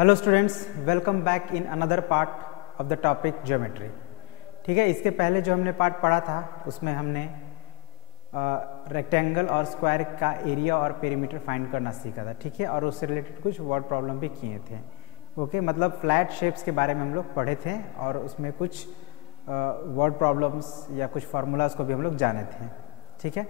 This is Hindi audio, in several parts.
Hello students, welcome back in another part of the topic geometry. ठीक है, इसके पहले जो हमने पार्ट पढ़ा था उसमें हमने रेक्टेंगल और स्क्वायर का एरिया और पेरीमीटर फाइंड करना सीखा था। ठीक है, और उससे रिलेटेड कुछ वर्ड प्रॉब्लम भी किए थे। ओके, मतलब फ्लैट शेप्स के बारे में हम लोग पढ़े थे और उसमें कुछ वर्ड प्रॉब्लम्स या कुछ फार्मूलाज को भी हम लोग जाने थे। ठीक है,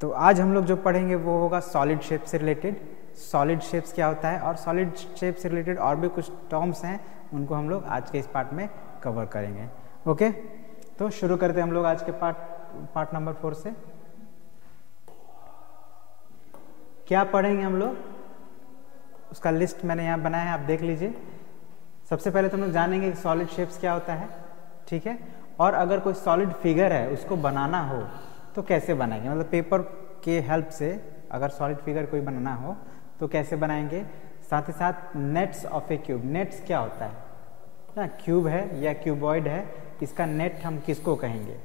तो आज हम लोग जो पढ़ेंगे वो होगा सॉलिड शेप से रिलेटेड। सॉलिड शेप्स क्या होता है और सॉलिड शेप से रिलेटेड और भी कुछ टर्म्स हैं, उनको हम लोग आज के इस पार्ट में कवर करेंगे। ओके, तो शुरू करते हैं हम लोग आज के पार्ट नंबर 4 से। क्या पढ़ेंगे हम लोग, उसका लिस्ट मैंने यहाँ बनाया है, आप देख लीजिए। सबसे पहले तो हम लोग जानेंगे कि सॉलिड शेप्स क्या होता है। ठीक है, और अगर कोई सॉलिड फिगर है उसको बनाना हो तो कैसे बनाएंगे, मतलब पेपर के हेल्प से अगर सॉलिड फिगर कोई बनाना हो तो कैसे बनाएंगे। साथ ही साथ nets of A cube, nets क्या होता है ना, क्यूब है या क्यूबॉइड है, इसका नेट हम किसको कहेंगे।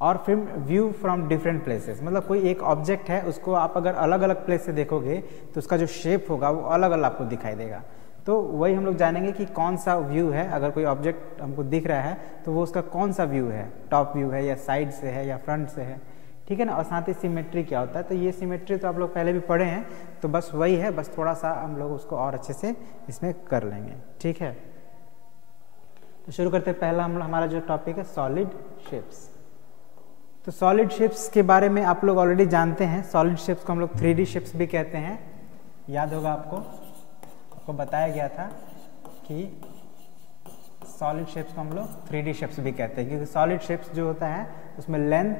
और फिर व्यू फ्रॉम डिफरेंट प्लेसेस, मतलब कोई एक ऑब्जेक्ट है उसको आप अगर अलग अलग प्लेस से देखोगे तो उसका जो शेप होगा वो अलग अलग आपको दिखाई देगा। तो वही हम लोग जानेंगे कि कौन सा व्यू है, अगर कोई ऑब्जेक्ट हमको दिख रहा है तो वो उसका कौन सा व्यू है, टॉप व्यू है या साइड से है या फ्रंट से है। ठीक है ना, और साथ ही सिमेट्री क्या होता है, तो ये सिमेट्री तो आप लोग पहले भी पढ़े हैं, तो बस वही है, बस थोड़ा सा हम लोग उसको और अच्छे से इसमें कर लेंगे। ठीक है, तो शुरू करते हैं। पहला हमारा जो टॉपिक है सॉलिड शेप्स। तो सॉलिड शेप्स के बारे में आप लोग ऑलरेडी जानते हैं। सॉलिड शेप्स को हम लोग 3D शेप्स भी कहते हैं, याद होगा आपको बताया गया था कि सॉलिड शेप्स को हम लोग 3D शेप्स भी कहते हैं, क्योंकि सॉलिड शेप्स जो होता है उसमें लेंथ,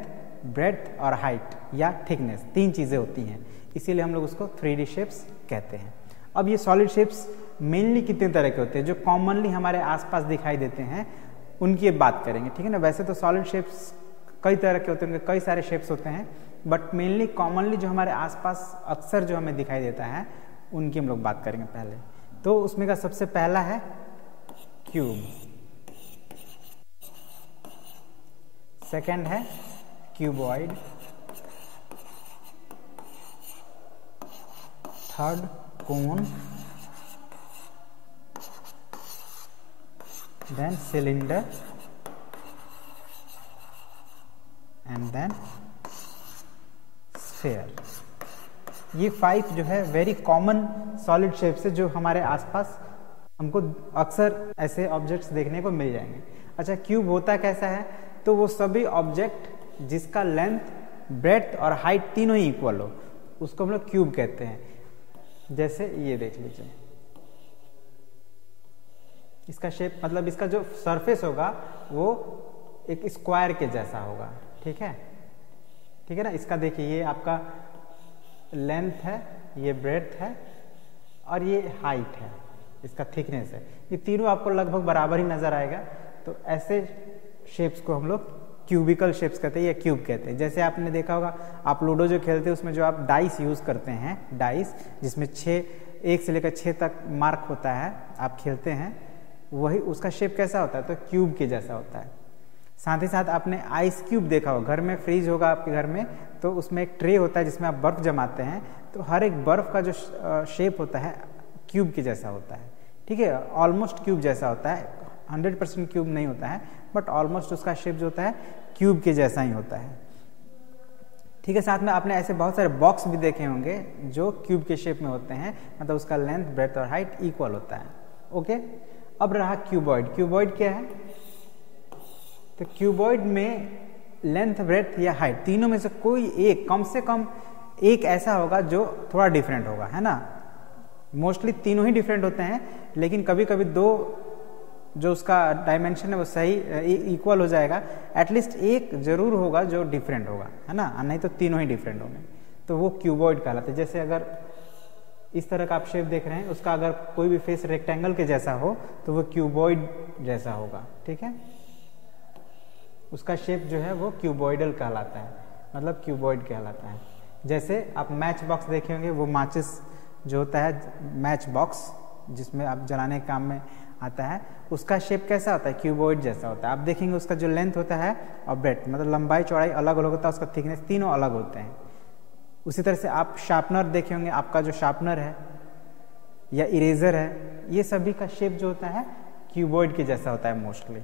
ब्रेड्थ और हाइट या थिकनेस 3 चीज़ें होती हैं, इसीलिए हम लोग उसको 3D शेप्स कहते हैं। अब ये सॉलिड शेप्स मेनली कितने तरह के होते हैं, जो कॉमनली हमारे आसपास दिखाई देते हैं उनकी बात करेंगे। ठीक है ना, वैसे तो सॉलिड शेप्स कई तरह के होते हैं, कई सारे शेप्स होते हैं, बट मेनली कॉमनली जो हमारे आसपास अक्सर जो हमें दिखाई देता है उनकी हम लोग बात करेंगे पहले। तो उसमें का सबसे पहला है क्यूब, सेकंड है cuboid, third cone, then cylinder and then sphere. ये 5 जो है वेरी कॉमन सॉलिड शेप्स है जो हमारे आसपास हमको अक्सर ऐसे ऑब्जेक्ट्स देखने को मिल जाएंगे। अच्छा, क्यूब होता कैसा है, तो वो सभी ऑब्जेक्ट जिसका लेंथ, ब्रेड्थ और हाइट तीनों ही इक्वल हो उसको हम लोग क्यूब कहते हैं। जैसे ये देख लीजिए, इसका शेप मतलब इसका जो सरफेस होगा वो एक स्क्वायर के जैसा होगा। ठीक है, ठीक है ना। इसका देखिए, ये आपका लेंथ है, ये ब्रेड्थ है और ये हाइट है, इसका थिकनेस है, ये तीनों आपको लगभग बराबर ही नजर आएगा। तो ऐसे शेप्स को हम लोग क्यूबिकल शेप्स कहते हैं या क्यूब कहते हैं। जैसे आपने देखा होगा, आप लूडो जो खेलते हैं उसमें जो आप डाइस यूज करते हैं, डाइस जिसमें 1 से लेकर 6 तक मार्क होता है, आप खेलते हैं, वही उसका शेप कैसा होता है, तो क्यूब के जैसा होता है। साथ ही साथ आपने आइस क्यूब देखा होगा, घर में फ्रीज होगा आपके घर में, तो उसमें एक ट्रे होता है जिसमें आप बर्फ जमाते हैं, तो हर एक बर्फ का जो शेप होता है क्यूब के जैसा होता है। ठीक है, ऑलमोस्ट क्यूब जैसा होता है, 100% क्यूब नहीं होता है, बट ऑलमोस्ट उसका शेप जो होता है क्यूब के जैसा ही होता है। ठीक है, साथ में आपने ऐसे बहुत सारे बॉक्स भी देखे होंगे जो क्यूब के शेप में होते हैं, मतलब उसका लेंथ, ब्रेड्थ और हाइट इक्वल होता है। ओके, अब रहा क्यूबॉइड। क्यूबॉइड क्या है, तो क्यूबॉइड में लेंथ, ब्रेड्थ या हाइट तीनों में से कोई एक, कम से कम एक ऐसा होगा जो थोड़ा डिफरेंट होगा, है ना। मोस्टली तीनों ही डिफरेंट होते हैं, लेकिन कभी कभी 2 जो उसका डायमेंशन है वो सही इक्वल हो जाएगा, एटलीस्ट एक जरूर होगा जो डिफरेंट होगा, है ना, नहीं तो तीनों ही डिफरेंट होंगे, तो वो क्यूबॉइड कहलाते हैं। जैसे अगर इस तरह का आप शेप देख रहे हैं, उसका अगर कोई भी फेस रेक्टेंगल के जैसा हो तो वो क्यूबॉइड जैसा होगा। ठीक है, उसका शेप जो है वो क्यूबॉइडल कहलाता है, मतलब क्यूबॉइड कहलाता है। जैसे आप मैच बॉक्स देखे होंगे, वो माचिस जो होता है मैच बॉक्स जिसमें आप जलाने के काम में आता है, उसका शेप कैसा होता है, क्यूबॉइड जैसा होता है। आप देखेंगे उसका जो लेंथ होता है और ब्रेड्थ, मतलब लंबाई चौड़ाई अलग अलग होता है, उसका थिकनेस तीनों अलग होते हैं। उसी तरह से आप शार्पनर देखे होंगे, आपका जो शार्पनर है या इरेजर है, ये सभी का शेप जो होता है क्यूबॉइड के जैसा होता है मोस्टली।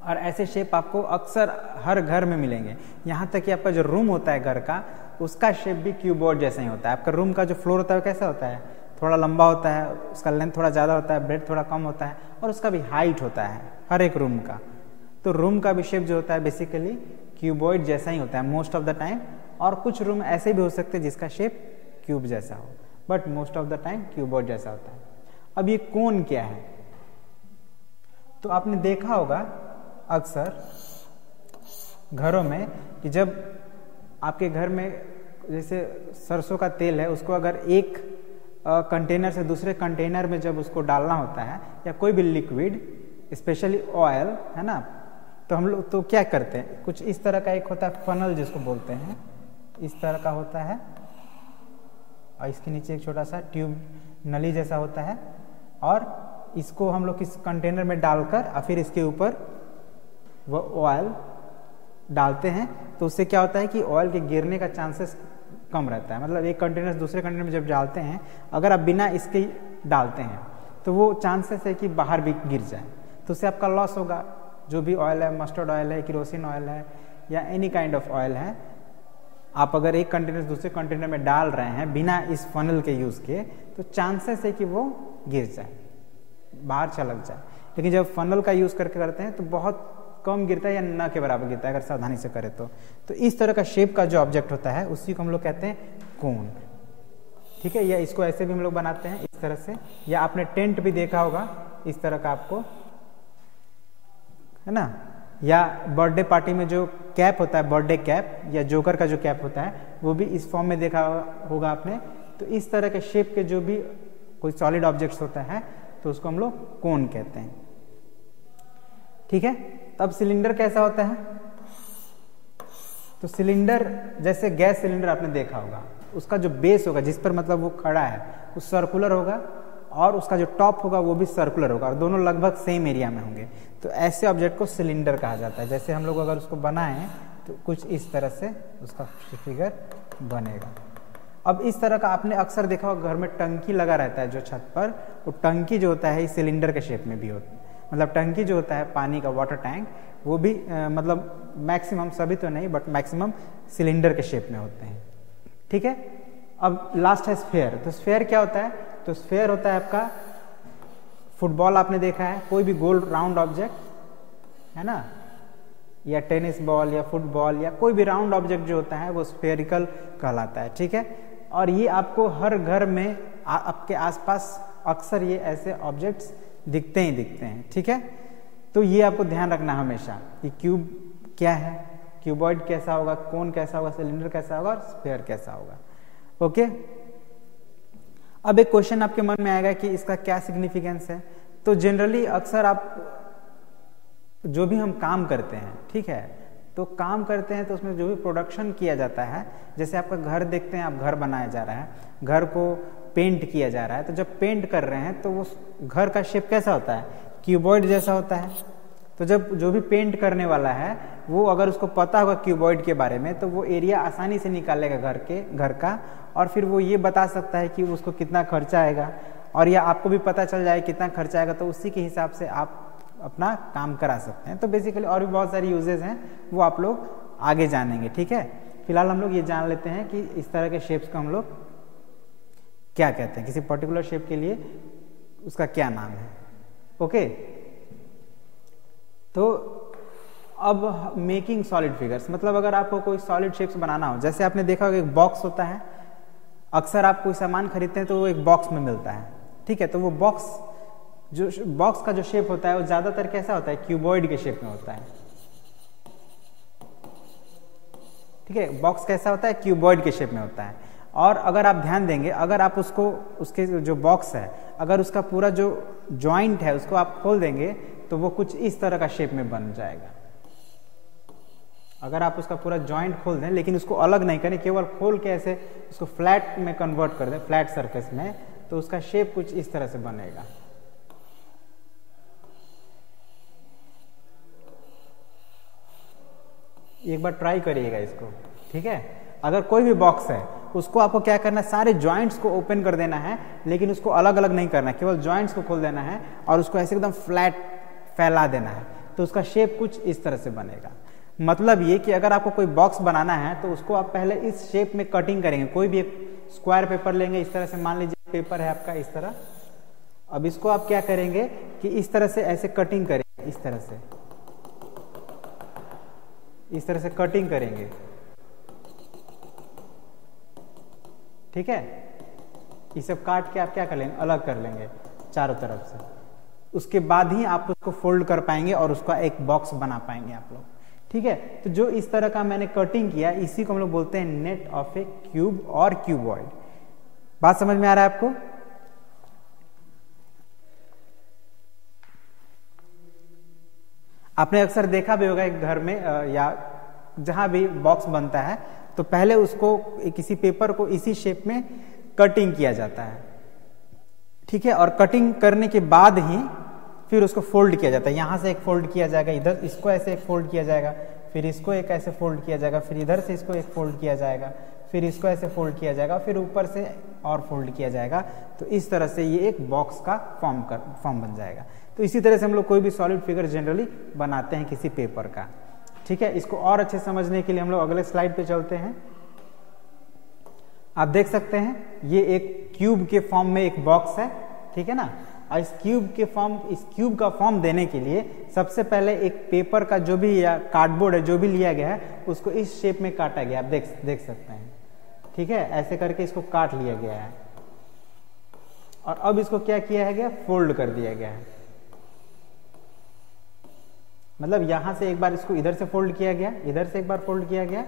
और ऐसे शेप आपको अक्सर हर घर में मिलेंगे। यहाँ तक कि आपका जो रूम होता है घर का, उसका शेप भी क्यूबॉइड जैसा ही होता है। आपका रूम का जो फ्लोर होता है वो कैसा होता है, थोड़ा लंबा होता है, उसका लेंथ थोड़ा ज़्यादा होता है, ब्रेड थोड़ा कम होता है, और उसका भी हाइट होता है हर एक रूम का। तो रूम का भी शेप जो होता है बेसिकली क्यूबॉइड जैसा ही होता है मोस्ट ऑफ द टाइम। और कुछ रूम ऐसे भी हो सकते हैं जिसका शेप क्यूब जैसा हो, but most of the time cuboid जैसा होता है। अब ये कोन क्या है, तो आपने देखा होगा अक्सर घरों में कि जब आपके घर में जैसे सरसों का तेल है, उसको अगर एक कंटेनर से दूसरे कंटेनर में जब उसको डालना होता है, या कोई भी लिक्विड स्पेशली ऑयल, है ना, तो हम लोग तो क्या करते हैं, कुछ इस तरह का एक होता है फनल जिसको बोलते हैं, इस तरह का होता है, और इसके नीचे एक छोटा सा ट्यूब नली जैसा होता है, और इसको हम लोग इस कंटेनर में डालकर और फिर इसके ऊपर वो ऑयल डालते हैं। तो उससे क्या होता है कि ऑयल के गिरने का चांसेस कम रहता है। मतलब एक कंटेनर से दूसरे कंटेनर में जब डालते हैं, अगर आप बिना इसके डालते हैं तो वो चांसेस है कि बाहर भी गिर जाए, तो उससे आपका लॉस होगा। जो भी ऑयल है, मस्टर्ड ऑयल है, केरोसिन ऑयल है, या एनी काइंड ऑफ ऑयल है, आप अगर एक कंटेनर से दूसरे कंटेनर में डाल रहे हैं बिना इस फनल के यूज़ के, तो चांसेस है कि वो गिर जाए, बाहर छलक जाए। लेकिन जब फनल का यूज़ करके करते हैं तो बहुत कम गिरता है या न के बराबर गिरता है अगर सावधानी से करें तो इस तरह का शेप का जो ऑब्जेक्ट होता है उसी को हम लोग कहते हैं कोन। ठीक है, या इसको ऐसे भी हम लोग बनाते हैं इस तरह से, या आपने टेंट भी देखा होगा इस तरह का आपको, है ना, या बर्थडे पार्टी में जो कैप होता है, बर्थडे कैप या जोकर का जो कैप होता है, वो भी इस फॉर्म में देखा होगा आपने। तो इस तरह के शेप के जो भी कोई सॉलिड ऑब्जेक्ट्स होता है तो उसको हम लोग कोन कहते हैं। ठीक है, तब सिलेंडर कैसा होता है, तो सिलेंडर जैसे गैस सिलेंडर आपने देखा होगा, उसका जो बेस होगा जिस पर मतलब वो खड़ा है वो सर्कुलर होगा, और उसका जो टॉप होगा वो भी सर्कुलर होगा, और दोनों लगभग सेम एरिया में होंगे। तो ऐसे ऑब्जेक्ट को सिलेंडर कहा जाता है। जैसे हम लोग अगर उसको बनाएं तो कुछ इस तरह से उसका फिगर बनेगा। अब इस तरह का आपने अक्सर देखा होगा घर में टंकी लगा रहता है जो छत पर, वो टंकी जो होता है इस सिलेंडर के शेप में भी होता है। मतलब टंकी जो होता है पानी का, वाटर टैंक, वो भी मतलब मैक्सिमम, सभी तो नहीं बट मैक्सिमम सिलेंडर के शेप में होते हैं। ठीक है, अब लास्ट है स्फेयर। तो स्फेयर क्या होता है, तो स्फेयर होता है आपका, फुटबॉल आपने देखा है, कोई भी गोल राउंड ऑब्जेक्ट, है ना, या टेनिस बॉल या फुटबॉल या कोई भी राउंड ऑब्जेक्ट जो होता है वो स्फेरिकल कहलाता है। ठीक है, और ये आपको हर घर में आपके आसपास अक्सर ये ऐसे ऑब्जेक्ट्स दिखते ही दिखते हैं। ठीक है, तो ये आपको ध्यान रखना हमेशा कि क्यूब क्या है, क्यूबॉइड कैसा होगा, कोन कैसा होगा, सिलेंडर कैसा होगा और स्फेयर कैसा होगा। ओके, अब एक क्वेश्चन आपके मन में आएगा कि इसका क्या सिग्निफिकेंस है। तो जनरली अक्सर आप जो भी हम काम करते हैं, ठीक है, तो काम करते हैं तो उसमें जो भी प्रोडक्शन किया जाता है, जैसे आपका घर देखते हैं, आप घर बनाया जा रहा है, घर को पेंट किया जा रहा है, तो जब पेंट कर रहे हैं तो वो घर का शेप कैसा होता है, क्यूबॉइड जैसा होता है। तो जब जो भी पेंट करने वाला है वो अगर उसको पता होगा क्यूबॉइड के बारे में, तो वो एरिया आसानी से निकालेगा घर का, और फिर वो ये बता सकता है कि उसको कितना खर्चा आएगा, और या आपको भी पता चल जाए कितना खर्चा आएगा, तो उसी के हिसाब से आप अपना काम करा सकते हैं। तो बेसिकली और भी बहुत सारी यूजेस हैं, वो आप लोग आगे जानेंगे। ठीक है, फिलहाल हम लोग ये जान लेते हैं कि इस तरह के शेप्स को हम लोग क्या कहते हैं, किसी पर्टिकुलर शेप के लिए उसका क्या नाम है। ओके, तो अब मेकिंग सॉलिड फिगर्स, मतलब अगर आपको कोई सॉलिड शेप्स बनाना हो, जैसे आपने देखा होगा एक बॉक्स होता है, अक्सर आप कोई सामान खरीदते हैं तो वो एक बॉक्स में मिलता है। ठीक है, तो वो बॉक्स का जो शेप होता है वो ज्यादातर कैसा होता है, क्यूबॉइड के शेप में होता है। ठीक है, बॉक्स कैसा होता है, क्यूबॉइड के शेप में होता है। और अगर आप ध्यान देंगे, अगर आप उसके जो बॉक्स है, अगर उसका पूरा जो जॉइंट है उसको आप खोल देंगे तो वो कुछ इस तरह का शेप में बन जाएगा। अगर आप उसका पूरा जॉइंट खोल दें, लेकिन उसको अलग नहीं करें, केवल खोल के ऐसे उसको फ्लैट में कन्वर्ट कर दें, फ्लैट सरफेस में, तो उसका शेप कुछ इस तरह से बनेगा। एक बार ट्राई करिएगा इसको। ठीक है, अगर कोई भी बॉक्स है उसको आपको क्या करना है, सारे जॉइंट्स को ओपन कर देना है, लेकिन उसको अलग अलग नहीं करना है, केवल जॉइंट्स को खोल देना है और उसको ऐसे एकदम फ्लैट फैला देना है, तो उसका शेप कुछ इस तरह से बनेगा। मतलब ये कि अगर आपको कोई बॉक्स बनाना है तो उसको आप पहले इस शेप में कटिंग करेंगे। कोई भी एक स्क्वायर पेपर लेंगे, इस तरह से, मान लीजिए पेपर है आपका इस तरह। अब इसको आप क्या करेंगे कि इस तरह से ऐसे कटिंग करेंगे, इस तरह से, इस तरह से कटिंग करेंगे, ठीक है। ये सब काट के आप क्या कर लेंगे, अलग कर लेंगे चारों तरफ से। उसके बाद ही आप उसको फोल्ड कर पाएंगे और उसका एक बॉक्स बना पाएंगे आप लोग, ठीक है। तो जो इस तरह का मैंने कटिंग किया, इसी को हम लोग बोलते हैं नेट ऑफ ए क्यूब और क्यूबॉइड। बात समझ में आ रहा है आपको? आपने अक्सर देखा भी होगा एक घर में या जहां भी बॉक्स बनता है तो पहले उसको किसी पेपर को इसी शेप में कटिंग किया जाता है, ठीक है। और कटिंग करने के बाद ही फिर उसको फोल्ड किया जाता है। यहाँ से एक फोल्ड किया जाएगा, इधर इसको ऐसे एक फोल्ड किया जाएगा, फिर इसको एक ऐसे फोल्ड किया जाएगा, फिर इधर से इसको एक फोल्ड किया जाएगा, फिर इसको ऐसे फोल्ड किया जाएगा, फिर ऊपर से और फोल्ड किया जाएगा। तो इस तरह से ये एक बॉक्स का फॉर्म बन जाएगा। तो इसी तरह से हम लोग कोई भी सॉलिड फिगर जनरली बनाते हैं किसी पेपर का, ठीक है। इसको और अच्छे समझने के लिए हम लोग अगले स्लाइड पे चलते हैं। आप देख सकते हैं ये एक क्यूब के फॉर्म में एक बॉक्स है, ठीक है ना। और इस क्यूब का फॉर्म देने के लिए सबसे पहले एक पेपर का जो भी या कार्डबोर्ड है जो भी लिया गया है उसको इस शेप में काटा गया, आप देख सकते हैं, ठीक है। ऐसे करके इसको काट लिया गया है और अब इसको क्या किया गया, फोल्ड कर दिया गया है। मतलब यहां से एक बार इसको इधर से फोल्ड किया गया, इधर से एक बार फोल्ड किया गया,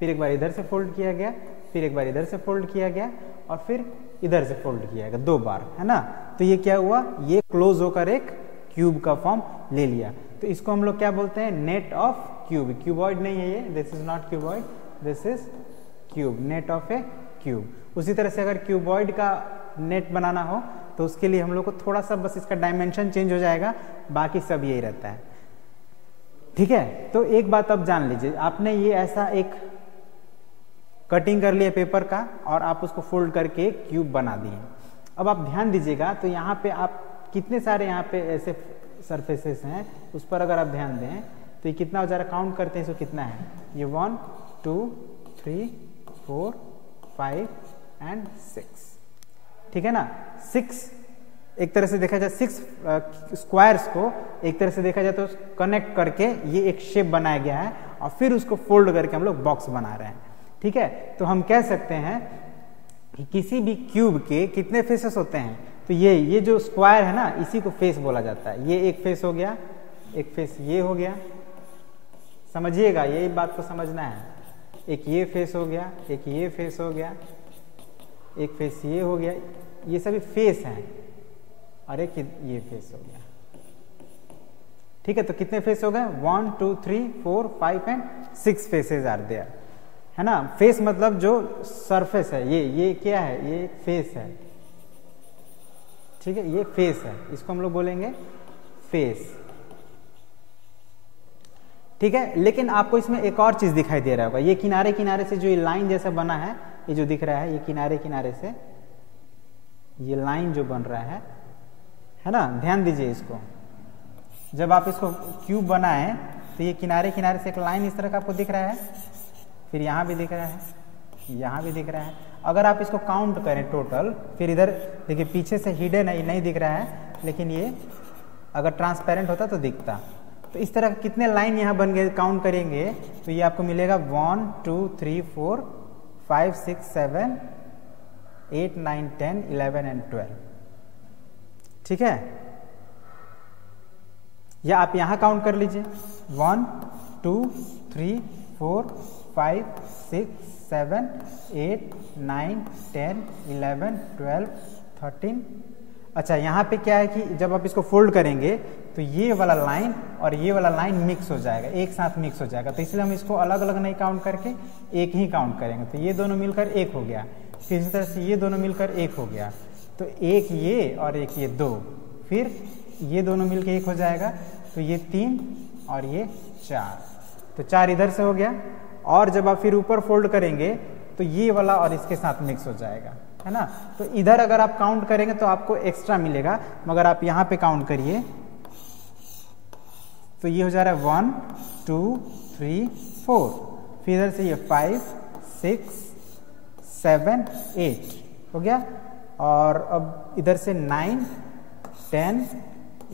फिर एक बार इधर से फोल्ड किया गया, फिर एक बार इधर से फोल्ड किया गया और फिर इधर से फोल्ड किया गया, 2 बार, है ना। तो ये क्या हुआ, ये क्लोज होकर एक क्यूब का फॉर्म ले लिया। तो इसको हम लोग क्या बोलते हैं, नेट ऑफ क्यूब। क्यूबॉइड नहीं है ये, this is not cuboid, this is cube, net of A cube. उसी तरह से अगर क्यूबॉइड का नेट बनाना हो तो उसके लिए हम लोग को थोड़ा सा बस इसका डायमेंशन चेंज हो जाएगा, बाकी सब यही रहता है, ठीक है। तो एक बात अब जान लीजिए, आपने ये ऐसा एक कटिंग कर लिया पेपर का और आप उसको फोल्ड करके एक क्यूब बना दिए। अब आप ध्यान दीजिएगा तो यहाँ पे आप कितने सारे यहाँ पे ऐसे सरफेसेस हैं, उस पर अगर आप ध्यान दें तो ये कितना, जरा काउंट करते हैं इसको, कितना है ये, 1 2 3 4 5 एंड 6, ठीक है ना। 6 एक तरह से देखा जाए, 6 स्क्वायर्स को एक तरह से देखा जाए तो कनेक्ट करके ये एक शेप बनाया गया है और फिर उसको फोल्ड करके हम लोग बॉक्स बना रहे हैं, ठीक है। तो हम कह सकते हैं कि किसी भी क्यूब के कितने फेसेस होते हैं, तो ये जो स्क्वायर है ना, इसी को फेस बोला जाता है। ये एक फेस हो गया, एक फेस ये हो गया, समझिएगा, यही बात को समझना है। एक ये फेस हो गया, एक ये फेस हो गया, एक फेस ये हो गया, ये सभी फेस हैं, और एक ये फेस हो गया, ठीक है। तो कितने फेस हो गए, 1 2 3 4 5 एंड 6 फेसेस आर देयर, है ना। फेस मतलब जो सरफेस है, ये क्या है, ये फेस है, ठीक है, ये फेस है, इसको हम लोग बोलेंगे फेस, ठीक है। लेकिन आपको इसमें एक और चीज दिखाई दे रहा होगा, ये किनारे किनारे से जो ये लाइन जैसा बना है, ये जो दिख रहा है, ये किनारे किनारे से ये लाइन जो बन रहा है ना, ध्यान दीजिए इसको। जब आप इसको क्यूब बनाएं तो ये किनारे किनारे से एक लाइन इस तरह का आपको दिख रहा है, फिर यहाँ भी दिख रहा है, यहाँ भी दिख रहा है। अगर आप इसको काउंट करें टोटल, फिर इधर देखिए पीछे से हिडन है, ये नहीं दिख रहा है, लेकिन ये अगर ट्रांसपेरेंट होता तो दिखता। तो इस तरह कितने लाइन यहाँ बन गए, काउंट करेंगे तो ये आपको मिलेगा 1 2 3 4 5 6 7 8 9 10 11 एंड 12, ठीक है। या आप यहाँ काउंट कर लीजिए, 1 2 3 4 5 6 7 8 9 10 11 12 13। अच्छा, यहाँ पे क्या है कि जब आप इसको फोल्ड करेंगे तो ये वाला लाइन और ये वाला लाइन मिक्स हो जाएगा, एक साथ मिक्स हो जाएगा। तो इसलिए हम इसको अलग अलग नहीं काउंट करके एक ही काउंट करेंगे। तो ये दोनों मिलकर एक हो गया, फिर इसी तरह से ये दोनों मिलकर एक हो गया, तो एक ये और एक ये 2, फिर ये दोनों मिलकर एक हो जाएगा, तो ये 3 और ये 4, तो 4 इधर से हो गया। और जब आप फिर ऊपर फोल्ड करेंगे तो ये वाला और इसके साथ मिक्स हो जाएगा, है ना। तो इधर अगर आप काउंट करेंगे तो आपको एक्स्ट्रा मिलेगा, मगर आप यहाँ पे काउंट करिए तो ये हो जा रहा है 1 2 3 4, फिर इधर से ये 5 6 7 8 हो गया, और अब इधर से 9 10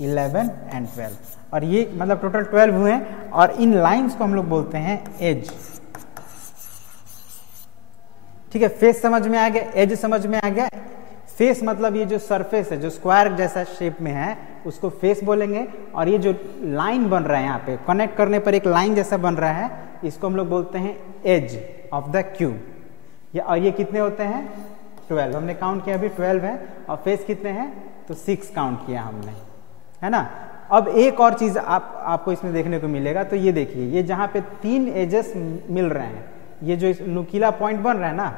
11 एंड 12, और ये मतलब टोटल 12 हुए हैं। और इन लाइंस को हम लोग बोलते हैं एज। ठीक है, फेस समझ में आ गया, एज समझ में आ गया। फेस मतलब ये जो सरफेस है जो स्क्वायर जैसा शेप में है उसको फेस बोलेंगे, और ये जो लाइन बन रहा है यहाँ पे कनेक्ट करने पर एक लाइन जैसा बन रहा है इसको हम लोग बोलते हैं एज ऑफ द क्यूब। और ये कितने होते हैं 12, हमने काउंट किया अभी 12 है, और फेस कितने हैं तो 6 काउंट किया हमने, है ना। अब एक और चीज आपको इसमें देखने को मिलेगा, तो ये देखिए ये जहाँ पे 3 एजेस मिल रहे हैं, ये जो नुकीला पॉइंट बन रहा है ना,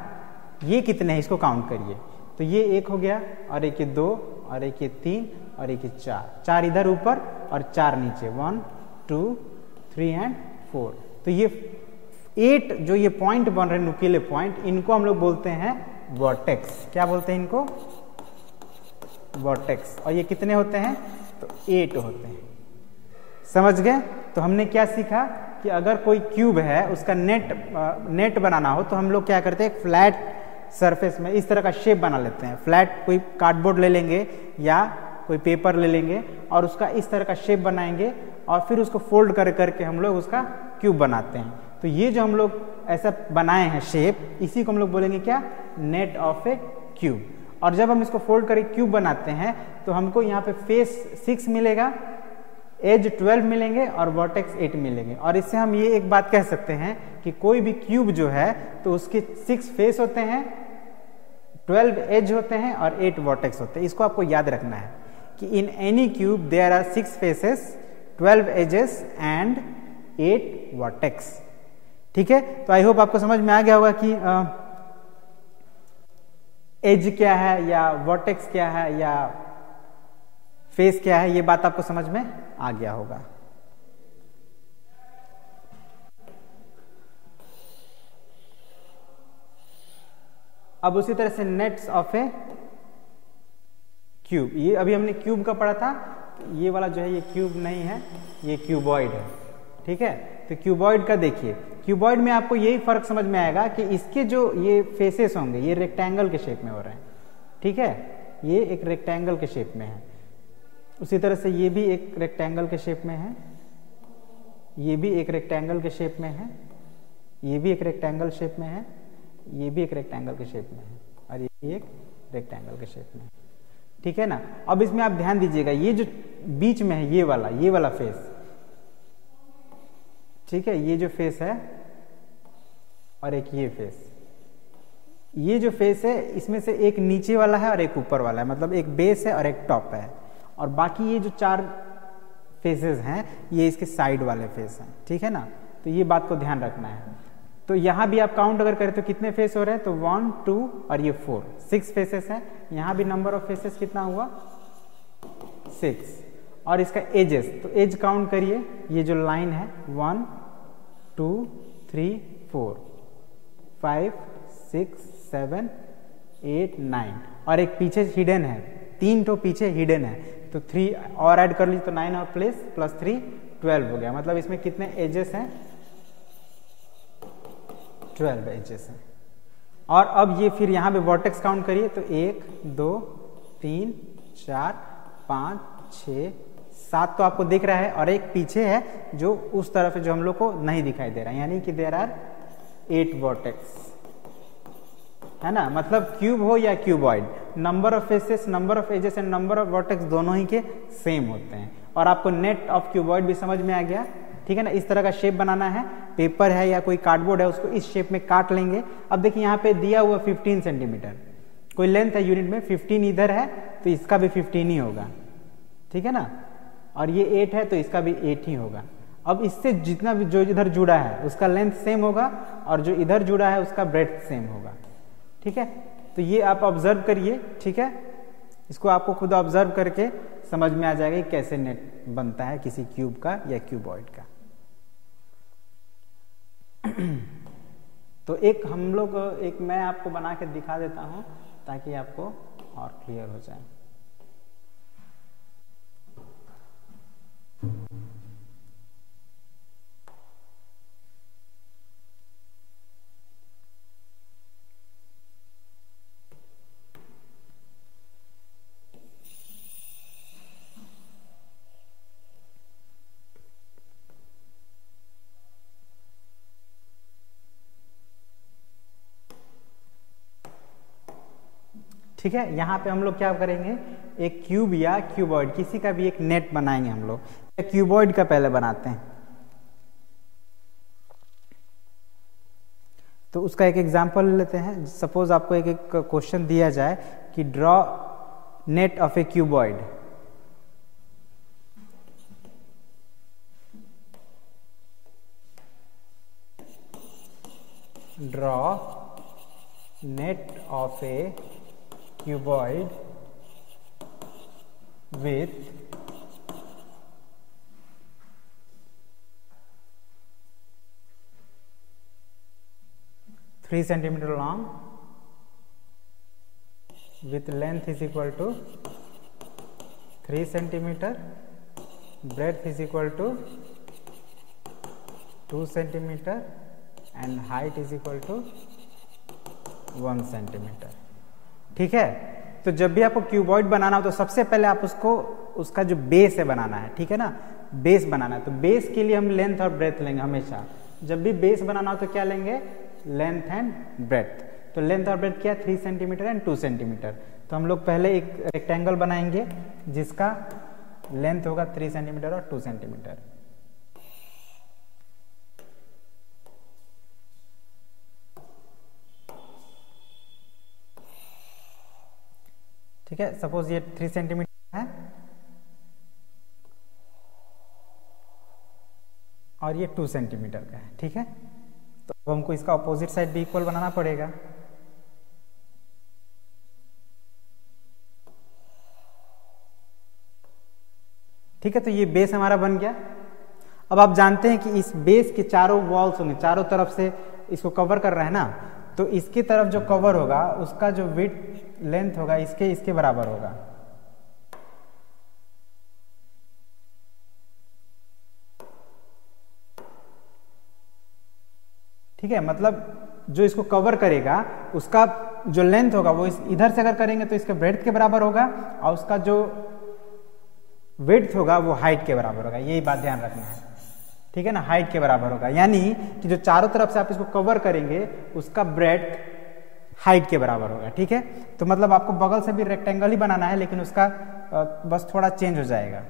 ये कितने हैं इसको काउंट करिए। तो ये 1 हो गया, और एक ये 2, और एक ये 3, और एक ये 4 इधर ऊपर और 4 नीचे, 1 2 3 एंड 4। तो ये 8 जो ये पॉइंट बन रहे हैं नुकीले पॉइंट, इनको हम लोग बोलते हैं वर्टेक्स। क्या बोलते हैं इनको? वर्टेक्स। और ये कितने होते हैं तो 8 होते हैं। समझ गए? तो हमने क्या सीखा कि अगर कोई क्यूब है उसका नेट बनाना हो तो हम लोग क्या करते हैं, एक फ्लैट सरफेस में इस तरह का शेप बना लेते हैं। फ्लैट कोई कार्डबोर्ड ले लेंगे या कोई पेपर ले लेंगे और उसका इस तरह का शेप बनाएंगे, और फिर उसको फोल्ड करके हम लोग उसका क्यूब बनाते हैं। तो ये जो हम लोग ऐसा बनाए हैं शेप, इसी को हम लोग बोलेंगे क्या, नेट ऑफ ए क्यूब। और जब हम इसको फोल्ड करके क्यूब बनाते हैं तो हमको यहाँ पे फेस 6 मिलेगा, एज 12 मिलेंगे और वर्टेक्स 8 मिलेंगे। और इससे हम ये एक बात कह सकते हैं कि कोई भी क्यूब जो है तो उसके 6 फेस होते हैं, 12 एज होते हैं और 8 वर्टेक्स होते हैं। इसको आपको याद रखना है कि in any cube there are 6 faces, 12 edges and 8 vertex. ठीक है, तो आई होप आपको समझ में आ गया होगा कि एज क्या है या वर्टेक्स क्या है या फेस क्या है, ये बात आपको समझ में आ गया होगा। अब उसी तरह से नेट्स ऑफ ए क्यूब, ये अभी हमने क्यूब का पढ़ा था, ये वाला जो है ये क्यूब नहीं है, ये क्यूबॉइड है। ठीक है, तो क्यूबॉइड का देखिए, क्यूबॉइड में आपको यही फर्क समझ में आएगा कि इसके जो ये फेसेस होंगे ये रेक्टेंगल के शेप में हो रहे हैं। ठीक है, ये एक रेक्टेंगल के शेप में है, उसी तरह से ये भी एक रेक्टेंगल के शेप में है, ये भी एक रेक्टेंगल के शेप में है, ये भी एक रेक्टेंगल शेप में है, ये भी एक रेक्टेंगल के शेप में है, और ये भी एक रेक्टेंगल के शेप में है। ठीक है ना। अब इसमें आप ध्यान दीजिएगा, ये जो बीच में है ये वाला फेस, ठीक है, ये जो फेस है और एक ये फेस, ये जो फेस है इसमें से एक नीचे वाला है और एक ऊपर वाला है, मतलब एक बेस है और एक टॉप है, और बाकी ये जो 4 फेसेस हैं ये इसके साइड वाले फेस हैं। ठीक है ना, तो ये बात को ध्यान रखना है। तो यहाँ भी आप काउंट अगर करें तो कितने फेस हो रहे हैं, तो 1 2 और ये 4, 6 फेसेस हैं। यहाँ भी नंबर ऑफ फेसेस कितना हुआ 6, और इसका एजेस, तो एज काउंट करिए, ये जो लाइन है 1 2 3 4 5 6 7 8 9, और एक पीछे हिडन है, 3 तो पीछे हिडन है, तो 3 और ऐड कर लीजिए तो 9 और प्लस 3 12 हो गया। मतलब इसमें कितने एजेस हैं, 12 एजेस हैं। और अब ये फिर यहाँ पे वर्टेक्स काउंट करिए, तो 1 2 3 4 5 6 7 तो आपको दिख रहा है, और एक पीछे है जो उस तरफ है जो हम लोग को नहीं दिखाई दे रहा है, यानी कि देयर आर 8 वर्टेक्स, है ना। मतलब क्यूब हो या cuboid, number of faces, number of edges and number of vertex दोनों ही के सेम होते हैं। और आपको नेट ऑफ क्यूबॉइड भी समझ में आ गया। ठीक है ना, इस तरह का शेप बनाना है, पेपर है या कोई कार्डबोर्ड है उसको इस शेप में काट लेंगे। अब देखिए यहाँ पे दिया हुआ 15 सेंटीमीटर, कोई लेंथ है यूनिट में, 15 इधर है तो इसका भी 15 ही होगा। ठीक है ना, और ये 8 है तो इसका भी 8 ही होगा। अब इससे जितना भी जो इधर जुड़ा है उसका लेंथ सेम होगा, और जो इधर जुड़ा है उसका ब्रेड्थ सेम होगा। ठीक है, तो ये आप ऑब्जर्व करिए। ठीक है, इसको आपको खुद ऑब्जर्व करके समझ में आ जाएगा कि कैसे नेट बनता है किसी क्यूब का या क्यूबॉइड का। तो एक हम लोग एक मैं आपको बना के दिखा देता हूँ ताकि आपको और क्लियर हो जाए। ठीक है, यहाँ पे हम लोग क्या करेंगे, एक क्यूब या क्यूबॉइड किसी का भी एक नेट बनाएंगे हम लोग। क्यूबॉइड का पहले बनाते हैं, तो उसका एक एग्जांपल लेते हैं। सपोज आपको एक क्वेश्चन दिया जाए कि draw net of A cuboid. Draw net of A cuboid with 3 centimeter long with length is equal to 3 centimeter, breadth is equal to 2 centimeter and height is equal to 1 centimeter। ठीक है, तो जब भी आपको क्यूबॉइड बनाना हो तो सबसे पहले आप उसका जो बेस है बनाना है। ठीक है ना, बेस बनाना है, तो बेस के लिए हम लेंथ और ब्रेथ लेंगे हमेशा। जब भी बेस बनाना हो तो क्या लेंगे, लेंथ एंड ब्रेथ। तो लेंथ और ब्रेथ क्या है, 3 सेंटीमीटर एंड 2 सेंटीमीटर। तो हम लोग पहले एक रेक्टेंगल बनाएंगे जिसका लेंथ होगा 3 सेंटीमीटर और 2 सेंटीमीटर। ठीक है, सपोज ये 3 सेंटीमीटर है और ये 2 सेंटीमीटर का है। ठीक है, तो अब हमको इसका अपोजिट साइड भी इक्वल बनाना पड़ेगा। ठीक है, तो ये बेस हमारा बन गया। अब आप जानते हैं कि इस बेस के चारों वॉल्स होंगे, चारों तरफ से इसको कवर कर रहा है ना, तो इसकी तरफ जो कवर होगा उसका जो विड्थ लेंथ होगा इसके बराबर होगा। ठीक है, मतलब जो इसको कवर करेगा उसका जो लेंथ होगा वो इधर से अगर करेंगे तो इसके ब्रेड्थ के बराबर होगा और उसका जो विड्थ होगा वो हाइट के बराबर होगा। यही बात ध्यान रखना है। ठीक है ना, हाइट के बराबर होगा, यानी कि जो चारों तरफ से आप इसको कवर करेंगे उसका ब्रेड्थ हाइट के बराबर होगा। ठीक है, तो मतलब आपको बगल से भी रेक्टेंगल ही बनाना है लेकिन उसका बस थोड़ा चेंज हो जाएगा।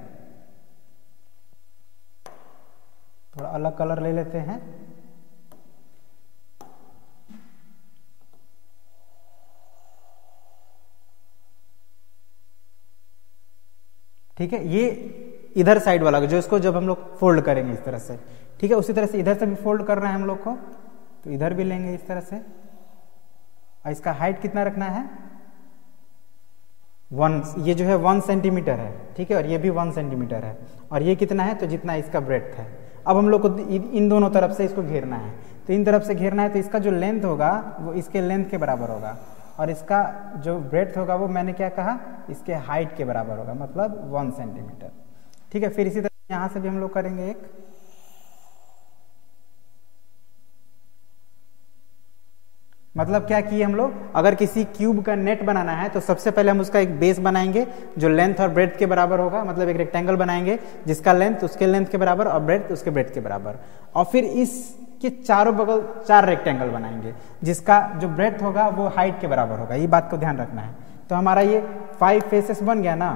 थोड़ा अलग कलर ले लेते हैं। ठीक है, ये इधर साइड वाला जो इसको जब हम लोग फोल्ड करेंगे इस तरह से, ठीक है, उसी तरह से इधर से भी फोल्ड कर रहे हैं हम लोग को, तो इधर भी लेंगे इस तरह से। और इसका हाइट कितना रखना है, 1, ये जो है 1 सेंटीमीटर है। ठीक है, और ये भी 1 सेंटीमीटर है, और ये कितना है, तो जितना इसका ब्रेड्थ है। अब हम लोग को इन दोनों तरफ से इसको घेरना है, तो इन तरफ से घेरना है, तो इसका जो लेंथ होगा वो इसके लेंथ के बराबर होगा और इसका जो ब्रेड्थ होगा वो मैंने क्या कहा, इसके हाइट के बराबर होगा, मतलब 1 सेंटीमीटर। ठीक है, फिर इसी तरह यहाँ से भी हम लोग करेंगे एक। मतलब क्या किए हम लोग, अगर किसी क्यूब का नेट बनाना है तो सबसे पहले हम उसका एक बेस बनाएंगे जो लेंथ और ब्रेड्थ के बराबर होगा। मतलब एक रेक्टेंगल बनाएंगे जिसका लेंथ उसके लेंथ के बराबर और ब्रेड्थ उसके ब्रेड्थ के बराबर, और फिर इसके चारों बगल 4 रेक्टेंगल बनाएंगे जिसका जो ब्रेड्थ होगा वो हाइट के बराबर होगा। ये बात को ध्यान रखना है। तो हमारा ये 5 फेसेस बन गया ना,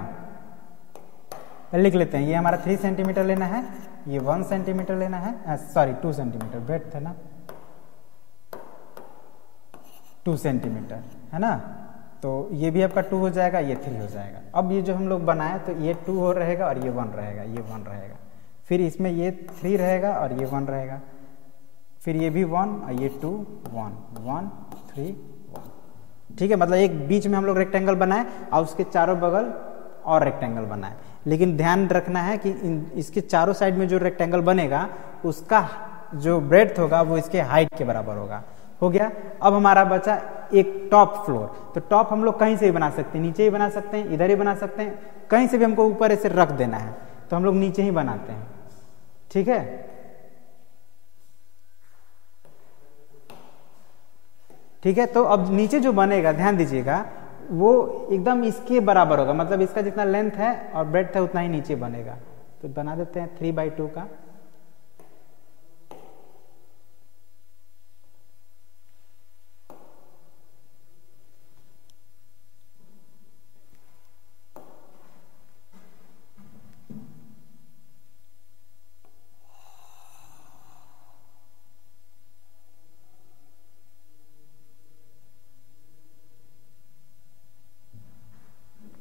लिख लेते हैं। ये हमारा 3 सेंटीमीटर लेना है, ये 1 सेंटीमीटर लेना है, सॉरी 2 सेंटीमीटर ब्रेड्थ है ना, 2 सेंटीमीटर है ना, तो ये भी आपका 2 हो जाएगा, ये 3 हो जाएगा। अब ये जो हम लोग बनाए तो ये 2 हो रहेगा और ये 1 रहेगा, ये 1 रहेगा, फिर इसमें ये 3 रहेगा और ये 1 रहेगा, फिर ये भी 1 और ये 2, 1 1 3 1। ठीक है, मतलब एक बीच में हम लोग रेक्टेंगल बनाए और उसके चारों बगल और रेक्टेंगल बनाए। लेकिन ध्यान रखना है कि इसके चारों साइड में जो रेक्टेंगल बनेगा उसका जो ब्रेड्थ होगा वो इसके हाइट के बराबर होगा। हो गया। अब हमारा बचा एक टॉप फ्लोर, तो टॉप हम लोग कहीं से भी बना सकते हैं, नीचे ही बना सकते हैं, इधर ही बना सकते हैं, कहीं से भी हमको ऊपर ऐसे रख देना है तो हम लोग नीचे ही बनाते हैं, ठीक है। ठीक है, तो अब नीचे जो बनेगा ध्यान दीजिएगा वो एकदम इसके बराबर होगा, मतलब इसका जितना लेंथ है और ब्रेड्थ है उतना ही नीचे बनेगा। तो बना देते हैं 3/2 का।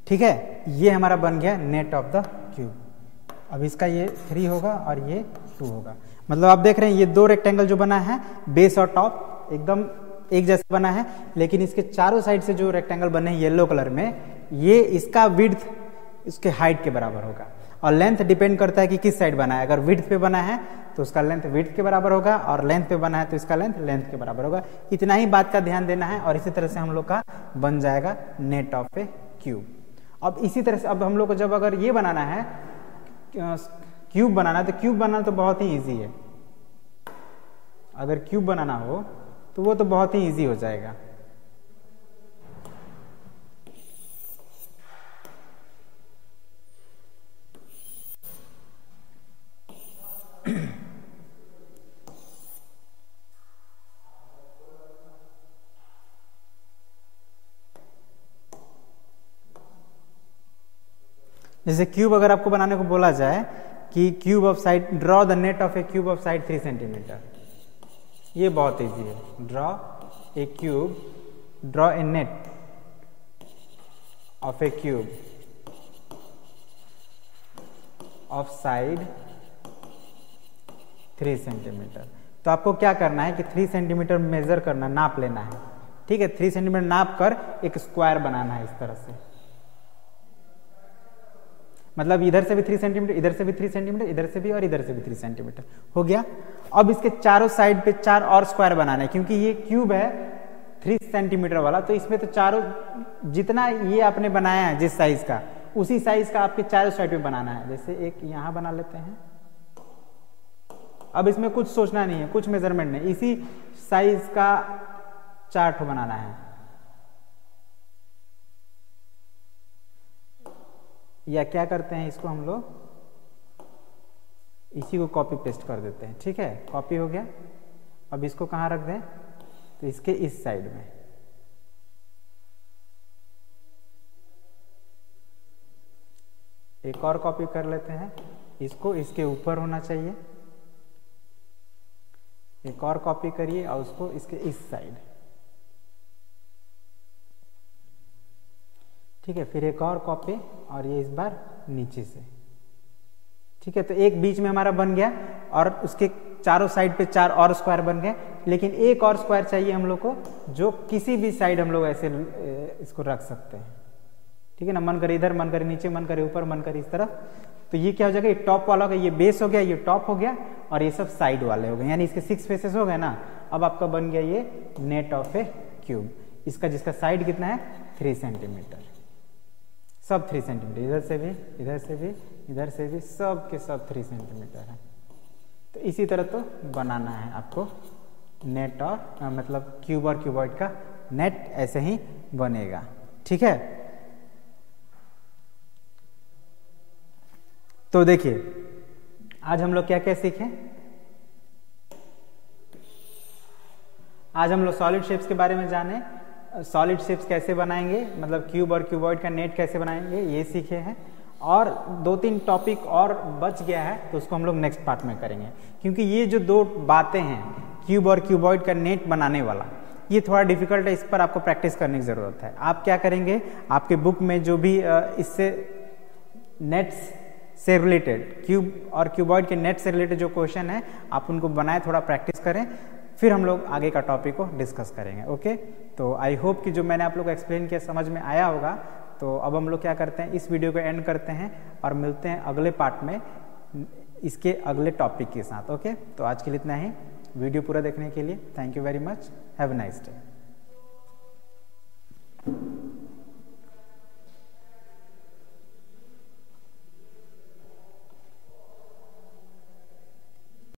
ठीक है, ये हमारा बन गया नेट ऑफ द क्यूब। अब इसका ये 3 होगा और ये 2 होगा, मतलब आप देख रहे हैं ये दो रेक्टेंगल जो बना है बेस और टॉप एकदम एक जैसा बना है, लेकिन इसके चारों साइड से जो रेक्टेंगल बने हैं येलो कलर में, ये इसका विड्थ इसके हाइट के बराबर होगा। और लेंथ डिपेंड करता है कि किस साइड बना है, अगर विड्थ पे बना है तो उसका लेंथ विड्थ के बराबर होगा, और लेंथ पे बना है तो इसका लेंथ लेंथ के बराबर होगा। इतना ही बात का ध्यान देना है, और इसी तरह से हम लोग का बन जाएगा नेट ऑफ ए क्यूब। अब इसी तरह से अब हम लोग को जब अगर ये बनाना है क्यूब बनाना है, तो क्यूब बनाना तो बहुत ही इजी है। अगर क्यूब बनाना हो तो वो तो बहुत ही इजी हो जाएगा। जैसे क्यूब अगर आपको बनाने को बोला जाए कि cube of side, draw the net of A cube of side 3 centimetre, ये बहुत इजी है। Draw a cube, draw a net of A cube of side 3 centimetre. तो आपको क्या करना है कि 3 सेंटीमीटर मेजर करना, नाप लेना है, ठीक है। 3 सेंटीमीटर नाप कर एक स्क्वायर बनाना है इस तरह से, मतलब इधर से भी 3 सेंटीमीटर, इधर से भी 3 सेंटीमीटर, इधर से भी और इधर से भी 3 सेंटीमीटर हो गया। अब इसके चारों साइड पे 4 और स्क्वायर बनाना है, क्योंकि ये क्यूब है 3 सेंटीमीटर वाला, तो इसमें तो चारों जितना ये आपने बनाया है जिस साइज का, उसी साइज का आपके चारों साइड पे बनाना है। जैसे एक यहां बना लेते हैं। अब इसमें कुछ सोचना नहीं है, कुछ मेजरमेंट नहीं, इसी साइज का 4 ठो बनाना है। या क्या करते हैं, इसको हम लोग इसी को कॉपी पेस्ट कर देते हैं, ठीक है। कॉपी हो गया। अब इसको कहाँ रख दें, तो इसके इस साइड में। एक और कॉपी कर लेते हैं, इसको इसके ऊपर होना चाहिए। एक और कॉपी करिए और उसको इसके इस साइड, ठीक है। फिर एक और कॉपी, और ये इस बार नीचे से, ठीक है। तो एक बीच में हमारा बन गया, और उसके चारों साइड पे 4 और स्क्वायर बन गए, लेकिन एक और स्क्वायर चाहिए हम लोग को जो किसी भी साइड हम लोग ऐसे इसको रख सकते हैं, ठीक है ना। मन करे इधर, मन करे नीचे, मन करे ऊपर, मन करे इस तरफ। तो ये क्या हो जाएगा, ये टॉप वाला हो गया, ये बेस हो गया, ये टॉप हो गया, और ये सब साइड वाले हो गए, यानी इसके 6 फेसेस हो गए ना। अब आपका बन गया ये नेट ऑफ ए क्यूब, इसका जिसका साइड कितना है 3 सेंटीमीटर, सब 3 सेंटीमीटर, इधर से भी, इधर से भी, इधर से भी, सब के सब 3 सेंटीमीटर है। तो इसी तरह तो बनाना है आपको नेट, और मतलब क्यूब और क्यूबॉइड का नेट ऐसे ही बनेगा, ठीक है। तो देखिए आज हम लोग क्या क्या सीखे। आज हम लोग सॉलिड शेप्स के बारे में जाने, सॉलिड शेप्स कैसे बनाएंगे, मतलब क्यूब और क्यूबॉइड का नेट कैसे बनाएंगे, ये सीखे हैं। और 2-3 टॉपिक और बच गया है, तो उसको हम लोग नेक्स्ट पार्ट में करेंगे, क्योंकि ये जो 2 बातें हैं क्यूब और क्यूबॉइड का नेट बनाने वाला, ये थोड़ा डिफिकल्ट है, इस पर आपको प्रैक्टिस करने की ज़रूरत है। आप क्या करेंगे, आपके बुक में जो भी इससे नेट्स से रिलेटेड, क्यूब और क्यूबॉइड के नेट से रिलेटेड जो क्वेश्चन है, आप उनको बनाए, थोड़ा प्रैक्टिस करें, फिर हम लोग आगे का टॉपिक को डिस्कस करेंगे। ओके, तो आई होप कि जो मैंने आप लोग को एक्सप्लेन किया समझ में आया होगा। तो अब हम लोग क्या करते हैं, इस वीडियो को एंड करते हैं और मिलते हैं अगले पार्ट में इसके अगले टॉपिक के साथ। ओके, तो आज के लिए इतना ही। वीडियो पूरा देखने के लिए thank you very much, have a nice day.